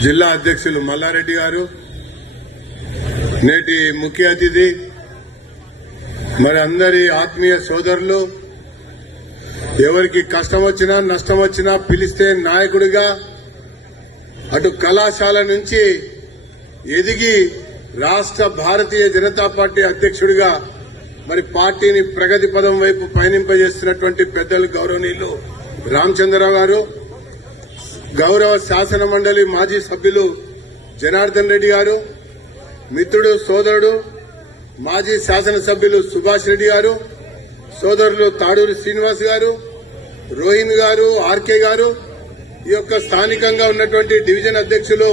జిల్లా అధ్యక్షులు మల్లారెడ్డి గారు, నేటి ముఖ్య అతిథి, మరి అందరి ఆత్మీయ సోదరులు, ఎవరికి కష్టం వచ్చినా నష్టం వచ్చినా పిలిస్తే నాయకుడిగా అటు కళాశాల నుంచి ఎదిగి రాష్ట్ర భారతీయ జనతా పార్టీ అధ్యక్షుడిగా మరి పార్టీని ప్రగతి పదం వైపు పయనింపజేస్తున్నటువంటి పెద్దలు గౌరవనీయులు రామచంద్రరావు గారు, గౌరవ శాసన మండలి మాజీ సభ్యులు జనార్దన్ రెడ్డి గారు, మిత్రుడు సోదరుడు మాజీ శాసనసభ్యులు సుభాష్ రెడ్డి గారు, సోదరులు తాడూరి శ్రీనివాస్ గారు, రోహిన్ గారు, ఆర్కే గారు, ఈ యొక్క స్థానికంగా ఉన్నటువంటి డివిజన్ అధ్యక్షులు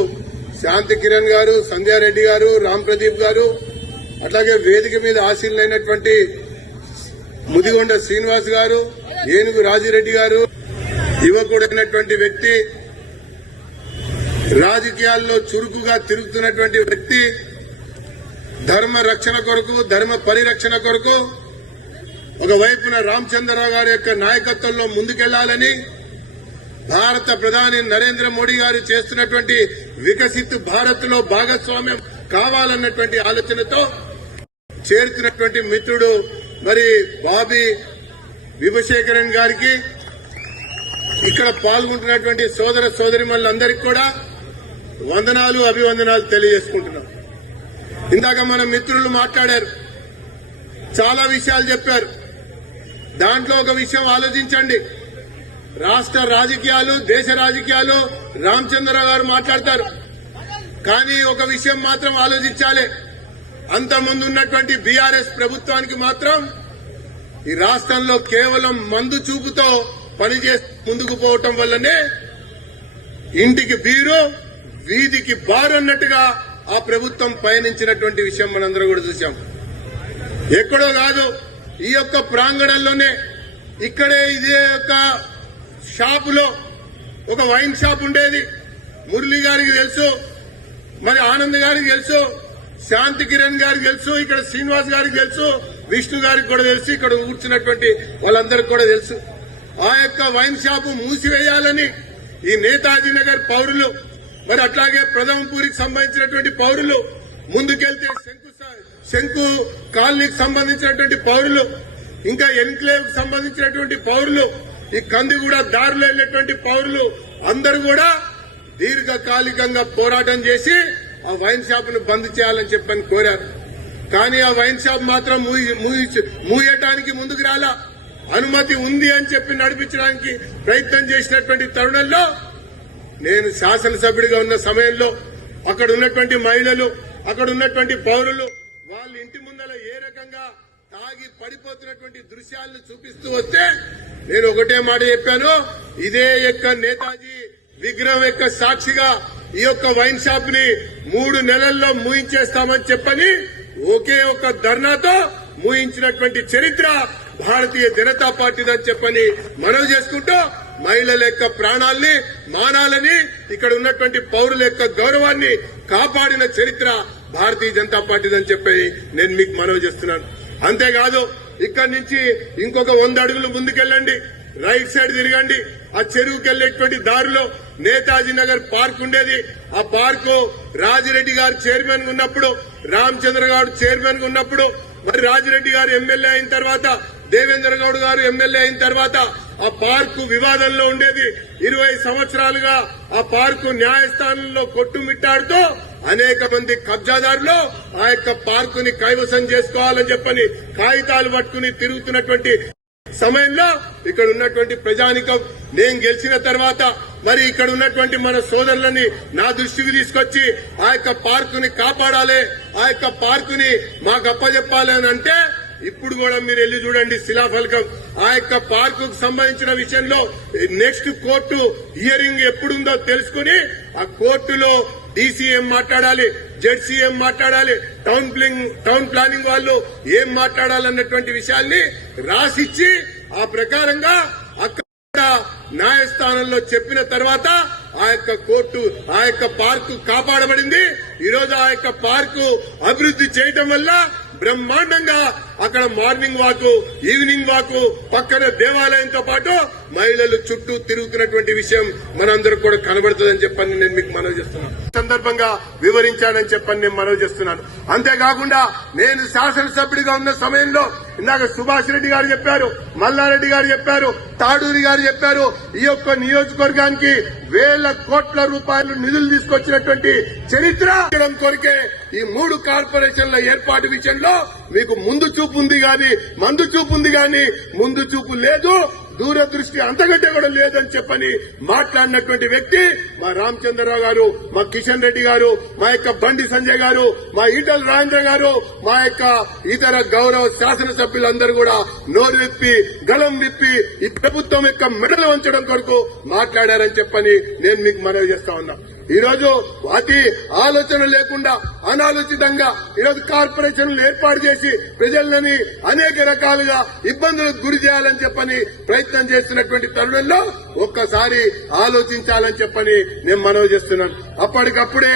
శాంతి కిరణ్ గారు, సంధ్యారెడ్డి గారు, రామ్ ప్రదీప్ గారు, అట్లాగే వేదిక మీద ఆశీనులైనటువంటి ముదిగొండ శ్రీనివాస్ గారు, ఏనుగు రాజిరెడ్డి గారు, యువకుడైనటువంటి వ్యక్తి, రాజకీయాల్లో చురుకుగా తిరుగుతున్నటువంటి వ్యక్తి, ధర్మ రక్షణ కొరకు ధర్మ పరిరక్షణ కొరకు ఒకవైపున రామచంద్రరావు గారి యొక్క నాయకత్వంలో ముందుకెళ్లాలని భారత ప్రధాని నరేంద్ర మోడీ గారు చేస్తున్నటువంటి వికసిత్ భారత్ లో భాగస్వామ్యం కావాలన్నటువంటి ఆలోచనతో చేరుతున్నటువంటి మిత్రుడు మరి బాబీ విభుశేఖరన్ గారికి, ఇక్కడ పాల్గొంటున్నటువంటి సోదర సోదరిమణులందరికీ కూడా వందనాలు అభివందనాలు తెలియజేసుకుంటున్నాం. ఇందాక మన మిత్రులు మాట్లాడారు, చాలా విషయాలు చెప్పారు. దాంట్లో ఒక విషయం ఆలోచించండి. రాష్ట్ర రాజకీయాలు, దేశ రాజకీయాలు రామచంద్రరావు గారు మాట్లాడతారు, కానీ ఒక విషయం మాత్రం ఆలోచించాలి. అంతకుముందు ఉన్నటువంటి బీఆర్ఎస్ ప్రభుత్వానికి మాత్రం ఈ రాష్ట్రంలో కేవలం మందు చూపుతో పనిచేసి ముందుకు పోవటం వల్లనే ఇంటికి బీరు వీధికి బారు అన్నట్టుగా ఆ ప్రభుత్వం పయనించినటువంటి విషయం మనందరూ కూడా చూశాం. ఎక్కడో కాదు, ఈ యొక్క ప్రాంగణంలోనే ఇక్కడే ఇదే యొక్క షాపులో ఒక వైన్ షాప్ ఉండేది. మురళి గారికి తెలుసు, మరి ఆనంద్ గారికి తెలుసు, శాంతి కిరణ్ గారికి తెలుసు, ఇక్కడ శ్రీనివాస్ గారికి తెలుసు, విష్ణు గారికి కూడా తెలుసు, ఇక్కడ కూర్చున్నటువంటి వాళ్ళందరికీ కూడా తెలుసు. ఆ యొక్క వైన్ షాపు మూసివేయాలని ఈ నేతాజీ నగర్ పౌరులు, మరి అట్లాగే ప్రథమపూరికి సంబంధించినటువంటి పౌరులు, ముందుకెళ్తే శంకు కాలనీకి సంబంధించినటువంటి పౌరులు, ఇంకా ఎన్క్లేవ్ కు సంబంధించినటువంటి పౌరులు, ఈ కందిగూడ దారిలో వెళ్లేటువంటి పౌరులు అందరూ కూడా దీర్ఘకాలికంగా పోరాటం చేసి ఆ వైన్ షాప్ ను బంద్ చేయాలని చెప్పని కోరారు. కానీ ఆ వైన్ షాప్ మాత్రం మూయటానికి ముందుకు రాలా. అనుమతి ఉంది అని చెప్పి నడిపించడానికి ప్రయత్నం చేసినటువంటి తరుణంలో నేను శాసనసభ్యుడిగా ఉన్న సమయంలో అక్కడ ఉన్నటువంటి మహిళలు, అక్కడ ఉన్నటువంటి పౌరులు వాళ్ళ ఇంటి ముందర ఏ రకంగా తాగి పడిపోతున్నటువంటి దృశ్యాలను చూపిస్తూ వస్తే నేను ఒకటే మాట చెప్పాను, ఇదే యొక్క నేతాజీ విగ్రహం యొక్క సాక్షిగా ఈ యొక్క వైన్ షాప్ ని 3 నెలల్లో మూయించేస్తామని చెప్పని ఒకే ఒక ధర్నాతో మూయించినటువంటి చరిత్ర భారతీయ జనతా పార్టీదని చెప్పని మనవి చేసుకుంటూ మహిళల యొక్క ప్రాణాల్ని, మానాలని, ఇక్కడ ఉన్నటువంటి పౌరుల యొక్క గౌరవాన్ని కాపాడిన చరిత్ర భారతీయ జనతా పార్టీదని చెప్పి నేను మీకు మనవి చేస్తున్నాను. అంతేకాదు, ఇక్కడి నుంచి ఇంకొక 100 అడుగులు ముందుకెళ్ళండి, రైట్ సైడ్ తిరగండి, ఆ చెరువుకి వెళ్లేటువంటి దారిలో నేతాజీ నగర్ పార్క్ ఉండేది. ఆ పార్కు రాజిరెడ్డి గారు చైర్మన్ గా ఉన్నప్పుడు, రామచంద్ర గారు చైర్మన్ గా ఉన్నప్పుడు, మరి రాజిరెడ్డి గారు ఎమ్మెల్యే అయిన తర్వాత, దేవేంద్ర గౌడ్ గారు ఎమ్మెల్యే అయిన తర్వాత ఆ పార్కు వివాదంలో ఉండేది. 20 సంవత్సరాలుగా ఆ పార్కు న్యాయస్థానంలో కొట్టుమిట్టాడుతూ అనేక మంది కబ్జాదారులు ఆ యొక్క పార్కుని కైవసం చేసుకోవాలని చెప్పని కాగితాలు పట్టుకుని తిరుగుతున్నటువంటి సమయంలో ఇక్కడ ఉన్నటువంటి ప్రజానికం నేను గెలిచిన తర్వాత మరి ఇక్కడ ఉన్నటువంటి మన సోదరులని నా దృష్టికి తీసుకొచ్చి ఆ యొక్క పార్కుని కాపాడాలి, ఆ యొక్క పార్కుని మాకు అప్పచెప్పాలి అని అంటే ఇప్పుడు కూడా మీరు వెళ్లి చూడండి శిలాఫలకం. ఆ యొక్క పార్కు సంబంధించిన విషయంలో నెక్స్ట్ కోర్టు హియరింగ్ ఎప్పుడుందో తెలుసుకుని ఆ కోర్టులో డీసీఎం మాట్లాడాలి, జెడ్సీఎం మాట్లాడాలి, టౌన్ ప్లానింగ్ వాళ్ళు ఏం మాట్లాడాలన్నటువంటి విషయాల్ని రాసిచ్చి ఆ ప్రకారంగా అక్కడ న్యాయస్థానంలో చెప్పిన తర్వాత ఆ యొక్క కోర్టు ఆ యొక్క పార్కు కాపాడబడింది. ఈ రోజు ఆ యొక్క పార్కు అభివృద్ధి చేయటం వల్ల బ్రహ్మాండంగా అక్కడ మార్నింగ్ వాక్, ఈవినింగ్ వాక్, పక్కన దేవాలయంతో పాటు మహిళలు చుట్టూ తిరుగుతున్నటువంటి విషయం మనందరూ కూడా కనబడుతుందని చెప్పని నేను మీకు మనవి చేస్తున్నాను. సందర్భంగా వివరించానని చెప్పని నేను మనవి చేస్తున్నాను. అంతేకాకుండా నేను శాసనసభ్యుడిగా ఉన్న సమయంలో ఇందాక సుభాష్ రెడ్డి గారు చెప్పారు, మల్లారెడ్డి గారు చెప్పారు, తాడూరి గారు చెప్పారు, ఈ యొక్క నియోజకవర్గానికి వేల కోట్ల రూపాయలు నిధులు తీసుకొచ్చినటువంటి చరిత్ర కొరికే ఈ 3 కార్పొరేషన్ల ఏర్పాటు విషయంలో మీకు ముందు చూపు ఉంది గాని మందు చూపు ఉంది గాని ముందు చూపు లేదు, దూరదృష్టి అంతకంటే కూడా లేదని చెప్పని మాట్లాడినటువంటి వ్యక్తి మా రామచంద్రరావు గారు, మా కిషన్ రెడ్డి గారు, మా యొక్క బండి సంజయ్ గారు, మా ఈటల రాజేంద్ర గారు, మా యొక్క ఇతర గౌరవ శాసనసభ్యులందరూ కూడా నోరు విప్పి గలం విప్పి ఈ ప్రభుత్వం యొక్క మెడలు వంచడం కొరకు మాట్లాడారని చెప్పని నేను మీకు మనవి చేస్తా ఉన్నా. ఈ రోజు అతి ఆలోచన లేకుండా అనాలోచితంగా ఈరోజు కార్పొరేషన్లు ఏర్పాటు చేసి ప్రజలని అనేక రకాలుగా ఇబ్బందులకు గురి చేయాలని చెప్పని ప్రయత్నం చేస్తున్నటువంటి తరుణంలో ఒక్కసారి ఆలోచించాలని చెప్పని నేను మనవి చేస్తున్నాను. అప్పటికప్పుడే